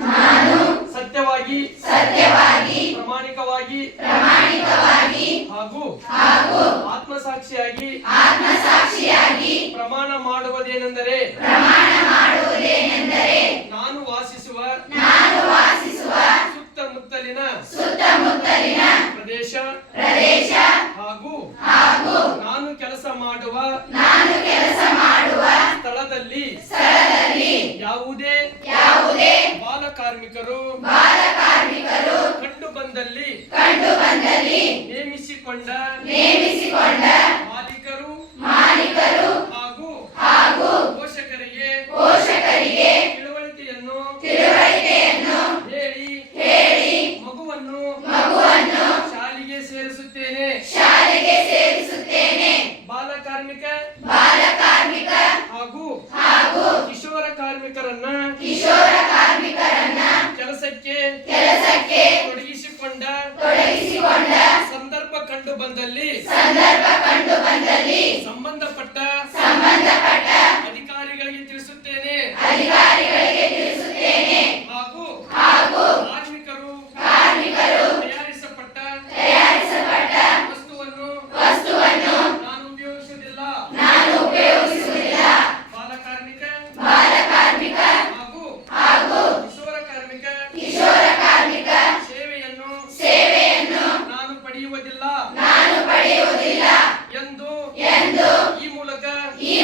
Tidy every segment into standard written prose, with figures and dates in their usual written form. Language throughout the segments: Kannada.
ನಾನು ಸತ್ಯವಾಗಿ ಪ್ರಾಮಾಣಿಕವಾಗಿ ಹಾಗೂ ಆತ್ಮಸಾಕ್ಷಿಯಾಗಿ ಪ್ರಮಾಣ ಮಾಡುವುದೇನೆಂದರೆ ನಾನು ವಾಸಿಸುವ ಸುತ್ತಮುತ್ತಲಿನ ಪ್ರದೇಶ ಹಾಗೂ ನಾನು ಕೆಲಸ ಮಾಡುವ ಸ್ಥಳದಲ್ಲಿ ಯಾವುದೇ ಬಾಲಕಾರ್ಮಿಕರು ಕಂಡು ಬಂದಲ್ಲಿ ನೇಮಿಸಿಕೊಂಡ ಮಾಲೀಕರು ಹಾಗೂ ಪೋಷಕರಿಗೆ ತಿಳುವಳಿಕೆಯನ್ನು ಹೇಳಿ ಮಗುವನ್ನು ಶಾಲೆಗೆ ಸೇರಿಸುತ್ತೇನೆ. ಬಾಲಕಾರ್ಮಿಕ ಹಾಗೂ ಕಿಶೋರ ಕಾರ್ಮಿಕರನ್ನ ಕೆಲಸಕ್ಕೆ ತೊಡಗಿಸಿಕೊಂಡ ಸಂದರ್ಭ ಕಂಡು ಬಂದಲ್ಲಿ ಸಂಬಂಧಪಟ್ಟ ಅಧಿಕಾರಿಗಳಿಗೆ ತಿಳಿಸುತ್ತೇನೆ. ಹಾಗೂ ಕಾರ್ಮಿಕರು ತಯಾರಿಸಲ್ಪಟ್ಟ ವಸ್ತುವನ್ನು ನಾನು ಉಪಯೋಗಿಸುವುದಿಲ್ಲ. ಬಾಲಕಾರ್ಮಿಕ ಹಾಗೂ ಕಿಶೋರ ಕಾರ್ಮಿಕ ಸೇವೆಯನ್ನು ನಾನು ಪಡೆಯುವುದಿಲ್ಲ ಎಂದು ಈ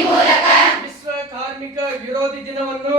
ಮೂಲಕ ವಿಶ್ವ ಕಾರ್ಮಿಕ ವಿರೋಧಿ ದಿನವನ್ನು